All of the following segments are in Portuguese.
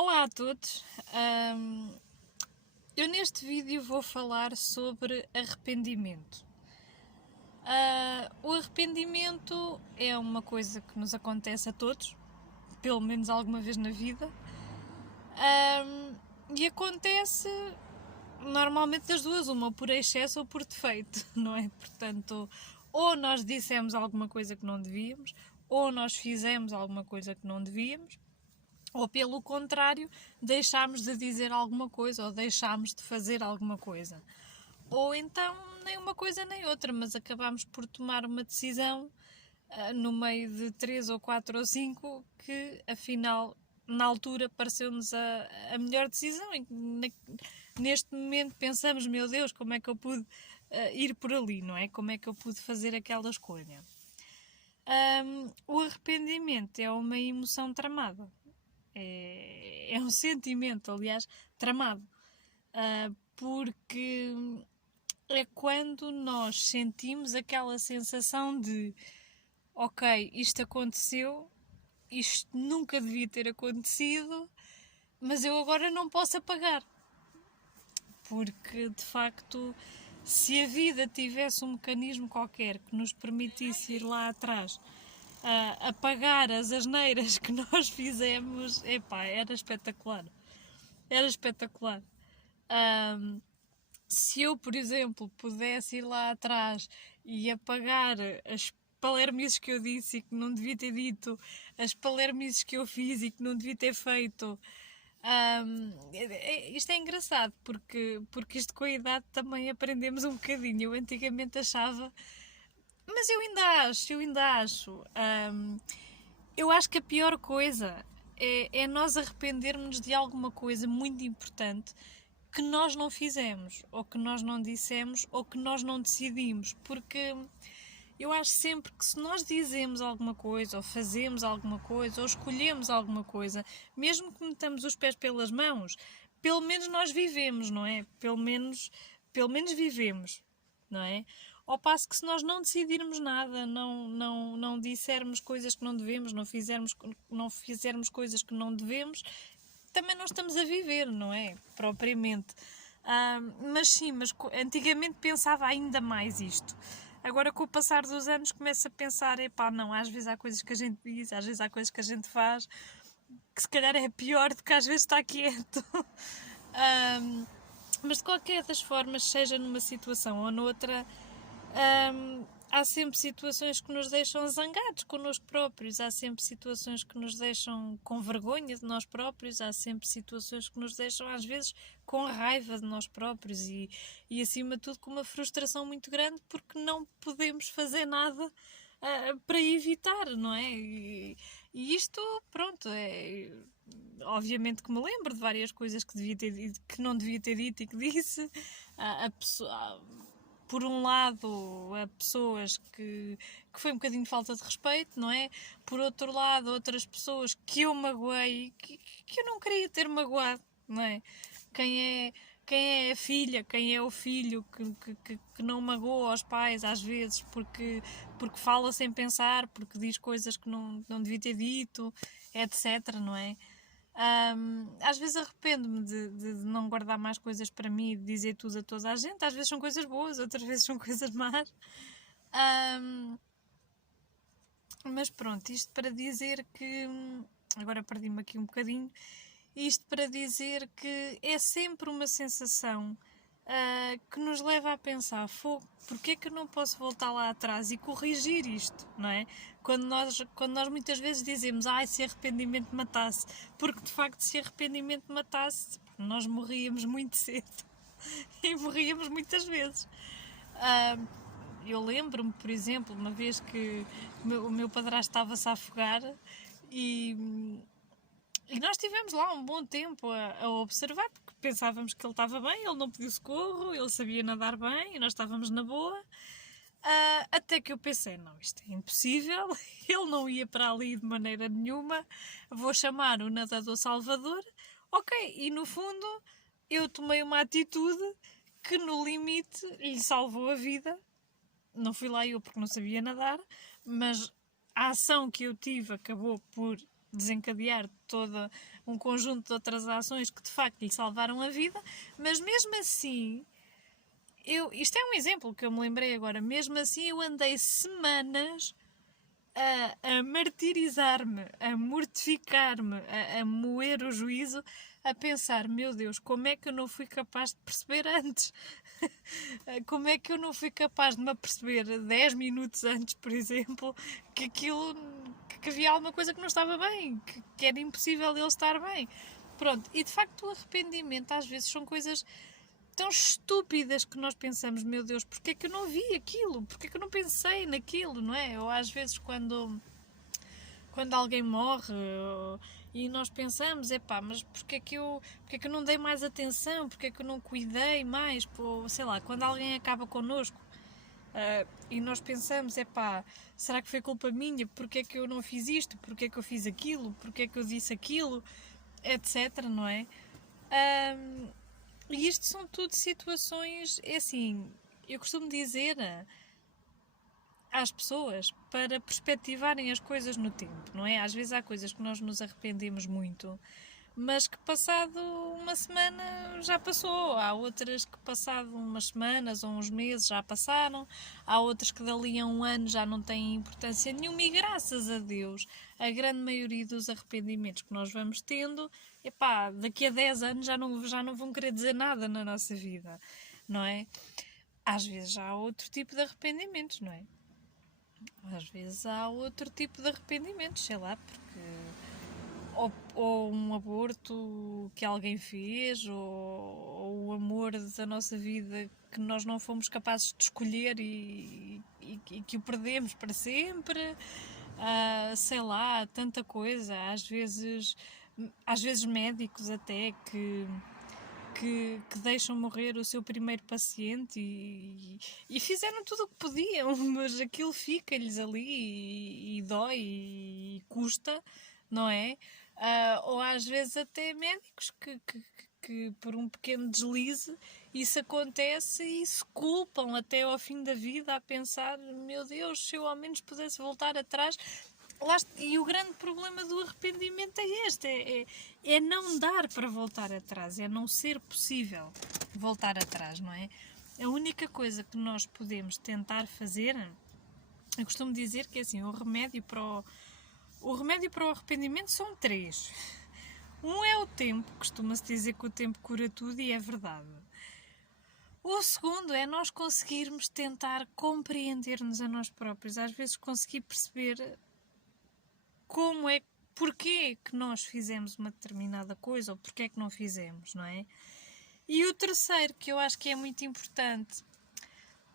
Olá a todos. Eu neste vídeo vou falar sobre arrependimento. O arrependimento é uma coisa que nos acontece a todos, pelo menos alguma vez na vida, e acontece normalmente das duas, uma por excesso ou por defeito, não é? Portanto, ou nós dissemos alguma coisa que não devíamos, ou nós fizemos alguma coisa que não devíamos, ou pelo contrário, deixámos de dizer alguma coisa ou deixámos de fazer alguma coisa. Ou então nem uma coisa nem outra, mas acabámos por tomar uma decisão no meio de 3 ou 4 ou 5 que afinal na altura pareceu-nos a melhor decisão. Neste momento pensamos, meu Deus, como é que eu pude ir por ali, não é? Como é que eu pude fazer aquela escolha? O arrependimento é uma emoção tramada. É um sentimento, aliás, tramado, porque é quando nós sentimos aquela sensação de ok, isto aconteceu, isto nunca devia ter acontecido, mas eu agora não posso apagar. Porque, de facto, se a vida tivesse um mecanismo qualquer que nos permitisse ir lá atrás apagar as asneiras que nós fizemos, epá, era espetacular. Era espetacular. Se eu, por exemplo, pudesse ir lá atrás e apagar as palermices que eu disse e que não devia ter dito, as palermices que eu fiz e que não devia ter feito. Isto é engraçado porque isto com a idade também aprendemos um bocadinho. Eu antigamente achava, mas eu ainda acho. Eu acho que a pior coisa é nós arrependermos de alguma coisa muito importante que nós não fizemos, ou que nós não dissemos, ou que nós não decidimos, porque eu acho sempre que se nós dizemos alguma coisa, ou fazemos alguma coisa, ou escolhemos alguma coisa, mesmo que metamos os pés pelas mãos, pelo menos nós vivemos, não é? Pelo menos vivemos, não é? Ao passo que se nós não decidirmos nada, não dissermos coisas que não devemos, não fizermos coisas que não devemos, também não estamos a viver, não é? Propriamente. Mas sim, antigamente pensava ainda mais isto. Agora, com o passar dos anos, começo a pensar, epá, não, às vezes há coisas que a gente diz, às vezes há coisas que a gente faz, que se calhar é pior do que às vezes está quieto. Mas de qualquer das formas, seja numa situação ou noutra, há sempre situações que nos deixam zangados connosco próprios, há sempre situações que nos deixam com vergonha de nós próprios, há sempre situações que nos deixam às vezes com raiva de nós próprios e acima de tudo com uma frustração muito grande porque não podemos fazer nada para evitar, não é? E isto, pronto, obviamente que me lembro de várias coisas que devia ter dito, que não devia ter dito e que disse. Por um lado, a pessoas que foi um bocadinho de falta de respeito, não é? Por outro lado, outras pessoas que eu magoei, que eu não queria ter magoado, não é? Quem é a filha, quem é o filho que não magoa aos pais às vezes porque fala sem pensar, porque diz coisas que não devia ter dito, etc, não é? Às vezes arrependo-me de não guardar mais coisas para mim e de dizer tudo a toda a gente. Às vezes são coisas boas, outras vezes são coisas más. Mas pronto, isto para dizer que... Agora perdi-me aqui um bocadinho. Isto para dizer que é sempre uma sensação que nos leva a pensar, fogo, porque é que eu não posso voltar lá atrás e corrigir isto, não é? Quando nós muitas vezes dizemos, se arrependimento matasse, porque de facto se arrependimento matasse, nós morríamos muito cedo e morríamos muitas vezes. Eu lembro-me, por exemplo, uma vez que o meu padrasto estava-se a afogar e nós estivemos lá um bom tempo a observar, porque pensávamos que ele estava bem, ele não pediu socorro, ele sabia nadar bem e nós estávamos na boa. Até que eu pensei, não, isto é impossível, ele não ia para ali de maneira nenhuma, vou chamar o nadador Salvador. Ok, e no fundo eu tomei uma atitude que no limite lhe salvou a vida. Não fui lá eu porque não sabia nadar, mas a ação que eu tive acabou por desencadear todo um conjunto de outras ações que de facto lhe salvaram a vida, mas mesmo assim, isto é um exemplo que eu me lembrei agora, mesmo assim eu andei semanas a martirizar-me, a mortificar-me, a moer o juízo, a pensar, meu Deus, como é que eu não fui capaz de perceber antes? Como é que eu não fui capaz de me aperceber 10 minutos antes, por exemplo, que aquilo, que havia alguma coisa que não estava bem, que era impossível ele estar bem. Pronto, e de facto o arrependimento às vezes são coisas tão estúpidas que nós pensamos, meu Deus, porque é que eu não vi aquilo? Porque é que eu não pensei naquilo, não é? Ou às vezes quando alguém morre e nós pensamos, epá, mas porque é que eu não dei mais atenção? Porque é que eu não cuidei mais? Pô, sei lá, quando alguém acaba connosco e nós pensamos, epá, será que foi culpa minha? Porque é que eu não fiz isto? Porque é que eu fiz aquilo? Porque é que eu disse aquilo? Etc, não é? E isto são tudo situações, é assim, eu costumo dizer às pessoas para perspectivarem as coisas no tempo, não é? Às vezes há coisas que nós nos arrependemos muito, mas que passado uma semana já passou. Há outras que passado umas semanas ou uns meses já passaram. Há outras que dali a um ano já não têm importância nenhuma e graças a Deus a grande maioria dos arrependimentos que nós vamos tendo, epá, daqui a 10 anos já não vão querer dizer nada na nossa vida, não é? Às vezes já há outro tipo de arrependimentos, não é? Às vezes há outro tipo de arrependimentos, sei lá, porque ou um aborto que alguém fez, ou o amor da nossa vida que nós não fomos capazes de escolher e que o perdemos para sempre. Sei lá, tanta coisa. Às vezes médicos até que deixam morrer o seu primeiro paciente e fizeram tudo o que podiam, mas aquilo fica-lhes ali e dói e custa, não é? Ou às vezes até médicos que por um pequeno deslize isso acontece e se culpam até ao fim da vida a pensar, meu Deus, se eu ao menos pudesse voltar atrás. E o grande problema do arrependimento é este, é não dar para voltar atrás, é não ser possível voltar atrás, não é? A única coisa que nós podemos tentar fazer, eu costumo dizer que é assim, o remédio para o arrependimento são 3. Um é o tempo, costuma-se dizer que o tempo cura tudo e é verdade. O segundo é nós conseguirmos tentar compreender-nos a nós próprios, às vezes conseguir perceber porquê que nós fizemos uma determinada coisa ou porquê é que não fizemos, não é? E o terceiro, que eu acho que é muito importante,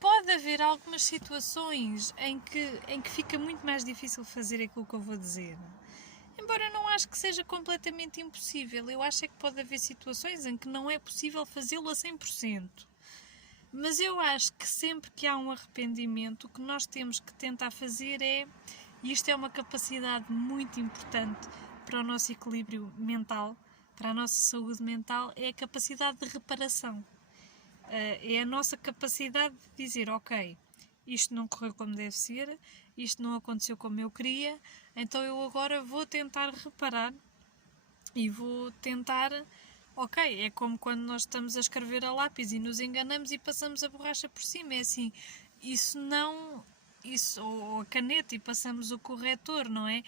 pode haver algumas situações em que fica muito mais difícil fazer aquilo que eu vou dizer. Embora eu não acho que seja completamente impossível, eu acho é que pode haver situações em que não é possível fazê-lo a 100%. Mas eu acho que sempre que há um arrependimento, o que nós temos que tentar fazer e isto é uma capacidade muito importante para o nosso equilíbrio mental, para a nossa saúde mental, é a capacidade de reparação. É a nossa capacidade de dizer, ok, isto não correu como deve ser, isto não aconteceu como eu queria, então eu agora vou tentar reparar e vou tentar... Ok, é como quando nós estamos a escrever a lápis e nos enganamos e passamos a borracha por cima, é assim, ou a caneta e passamos o corretor, não é?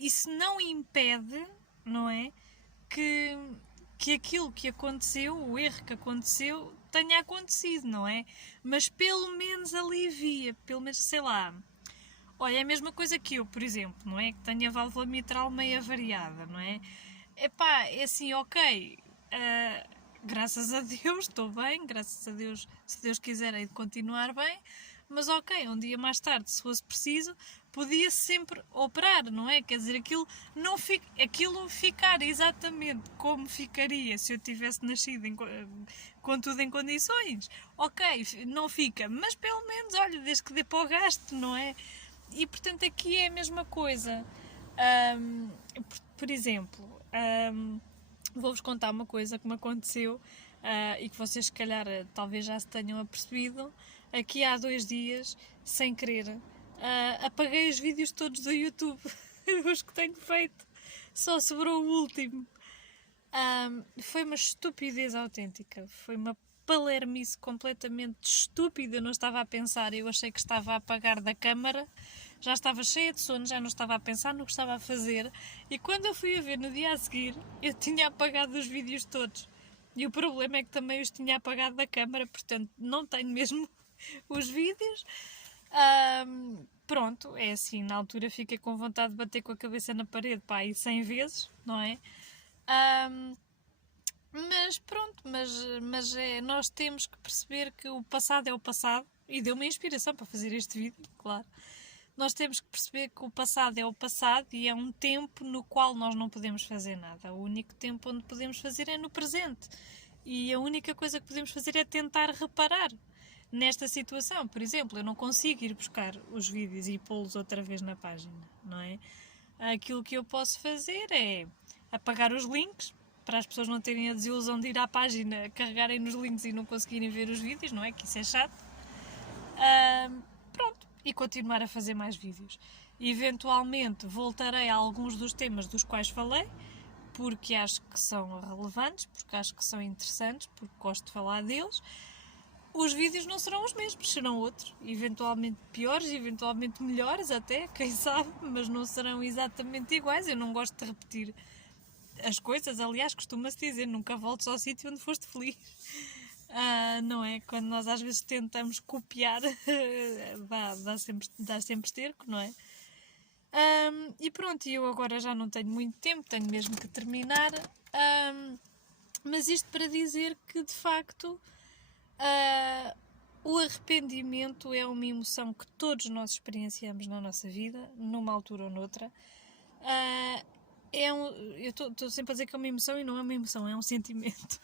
Isso não impede, não é? Que aquilo que aconteceu, o erro que aconteceu, tenha acontecido, não é? Mas pelo menos alivia, pelo menos, sei lá. Olha, é a mesma coisa que eu, por exemplo, não é? Que tenho a válvula mitral meio avariada, não é? Epá, é assim, ok, graças a Deus estou bem, graças a Deus, se Deus quiser, hei de continuar bem, mas ok, um dia mais tarde, se fosse preciso, podia sempre operar, não é? Quer dizer, aquilo ficar exatamente como ficaria se eu tivesse nascido com tudo em condições. Ok, não fica, mas pelo menos, olha, desde que dê para o gasto, não é? E portanto aqui é a mesma coisa. Por exemplo, vou-vos contar uma coisa que me aconteceu e que vocês se calhar talvez já se tenham apercebido. Aqui há 2 dias, sem querer, apaguei os vídeos todos do YouTube. os que tenho feito. Só sobrou o último. Foi uma estupidez autêntica. Foi uma palermice completamente estúpida. Eu não estava a pensar, eu achei que estava a apagar da câmara. Já estava cheia de sono, já não estava a pensar no que estava a fazer. E quando eu fui a ver no dia a seguir, eu tinha apagado os vídeos todos. E o problema é que também os tinha apagado da câmara, portanto não tenho mesmo os vídeos. Pronto, é assim, na altura fiquei com vontade de bater com a cabeça na parede, pá, aí 100 vezes, não é? Mas pronto, nós temos que perceber que o passado é o passado, e deu-me inspiração para fazer este vídeo, claro. Nós temos que perceber que o passado é o passado e é um tempo no qual nós não podemos fazer nada. O único tempo onde podemos fazer é no presente. E a única coisa que podemos fazer é tentar reparar nesta situação. Por exemplo, eu não consigo ir buscar os vídeos e pô-los outra vez na página, não é? Aquilo que eu posso fazer é apagar os links, para as pessoas não terem a desilusão de ir à página, carregarem nos links e não conseguirem ver os vídeos, não é? Que isso é chato. Pronto, e continuar a fazer mais vídeos. Eventualmente voltarei a alguns dos temas dos quais falei, porque acho que são relevantes, porque acho que são interessantes, porque gosto de falar deles. Os vídeos não serão os mesmos, serão outros, eventualmente piores, eventualmente melhores até, quem sabe, mas não serão exatamente iguais. Eu não gosto de repetir as coisas, aliás, costuma-se dizer, nunca voltes ao sítio onde foste feliz. Não é? Quando nós às vezes tentamos copiar, dá sempre esterco, não é? E pronto, eu agora já não tenho muito tempo, tenho mesmo que terminar. Mas isto para dizer que, de facto, o arrependimento é uma emoção que todos nós experienciamos na nossa vida, numa altura ou noutra. Eu estou sempre a dizer que é uma emoção e não é uma emoção, é um sentimento.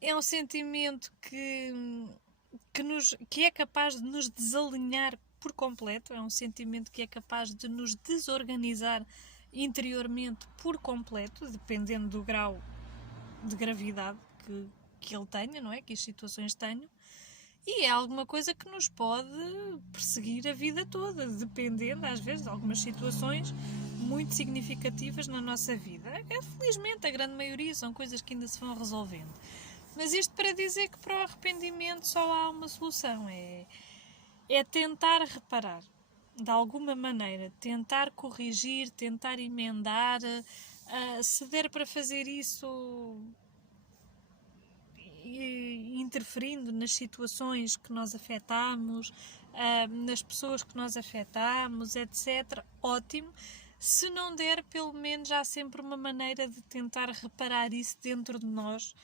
É um sentimento que é capaz de nos desalinhar por completo, é um sentimento que é capaz de nos desorganizar interiormente por completo, dependendo do grau de gravidade que ele tenha, não é? Que as situações tenham. E é alguma coisa que nos pode perseguir a vida toda, dependendo, às vezes, de algumas situações muito significativas na nossa vida. Felizmente, a grande maioria são coisas que ainda se vão resolvendo. Mas isto para dizer que para o arrependimento só há uma solução, é tentar reparar, de alguma maneira, tentar corrigir, tentar emendar, se der para fazer isso interferindo nas situações que nós afetamos, nas pessoas que nós afetamos, etc. Ótimo. Se não der, pelo menos há sempre uma maneira de tentar reparar isso dentro de nós.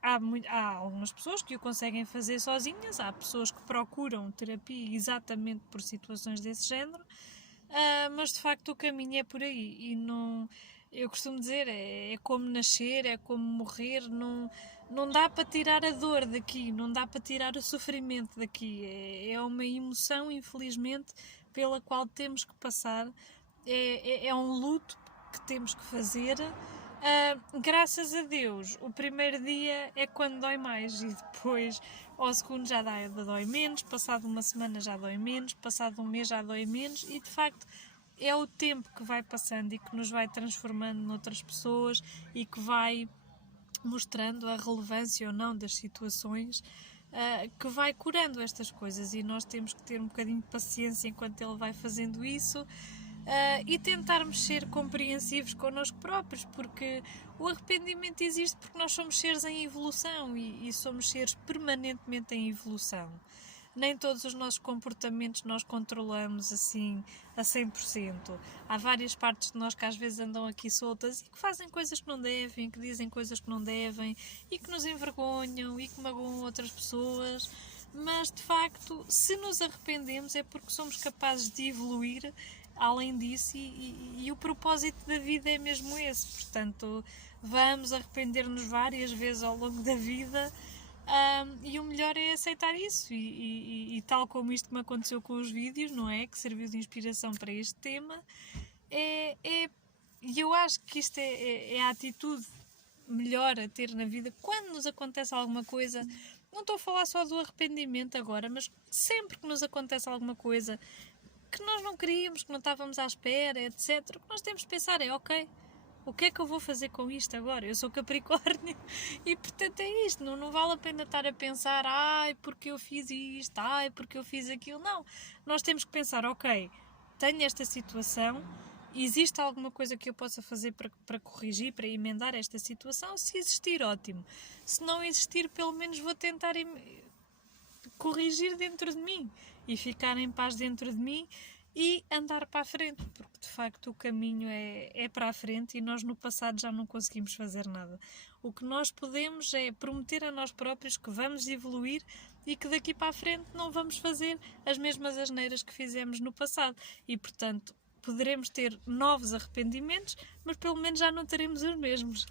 Há algumas pessoas que o conseguem fazer sozinhas, há pessoas que procuram terapia exatamente por situações desse género, mas de facto o caminho é por aí e não... Eu costumo dizer, é como nascer, é como morrer, não dá para tirar a dor daqui, não dá para tirar o sofrimento daqui, é uma emoção, infelizmente, pela qual temos que passar, é um luto que temos que fazer. Graças a Deus, o primeiro dia é quando dói mais e depois ao segundo já dói menos, passado uma semana já dói menos, passado um mês já dói menos e de facto é o tempo que vai passando e que nos vai transformando noutras pessoas e que vai mostrando a relevância ou não das situações, que vai curando estas coisas e nós temos que ter um bocadinho de paciência enquanto ele vai fazendo isso. E tentarmos ser compreensivos connosco próprios, porque o arrependimento existe porque nós somos seres em evolução e somos seres permanentemente em evolução. Nem todos os nossos comportamentos nós controlamos assim a 100%. Há várias partes de nós que às vezes andam aqui soltas e que fazem coisas que não devem, que dizem coisas que não devem e que nos envergonham e que magoam outras pessoas. Mas de facto, se nos arrependemos é porque somos capazes de evoluir além disso e o propósito da vida é mesmo esse. Portanto, vamos arrepender-nos várias vezes ao longo da vida. E o melhor é aceitar isso e tal como isto me aconteceu com os vídeos, não é? Que serviu de inspiração para este tema, e eu acho que isto é a atitude melhor a ter na vida quando nos acontece alguma coisa. Não estou a falar só do arrependimento agora, mas sempre que nos acontece alguma coisa, que nós não queríamos, que não estávamos à espera, etc. O que nós temos de pensar é, ok, o que é que eu vou fazer com isto agora? Eu sou Capricórnio e portanto é isto, não vale a pena estar a pensar, ai, porque eu fiz isto, ai, porque eu fiz aquilo. Não, nós temos que pensar, ok, tenho esta situação, existe alguma coisa que eu possa fazer para corrigir, para emendar esta situação? Se existir, ótimo. Se não existir, pelo menos vou tentar corrigir dentro de mim e ficar em paz dentro de mim e andar para a frente, porque de facto o caminho é para a frente e nós no passado já não conseguimos fazer nada. O que nós podemos é prometer a nós próprios que vamos evoluir e que daqui para a frente não vamos fazer as mesmas asneiras que fizemos no passado e, portanto, poderemos ter novos arrependimentos, mas pelo menos já não teremos os mesmos.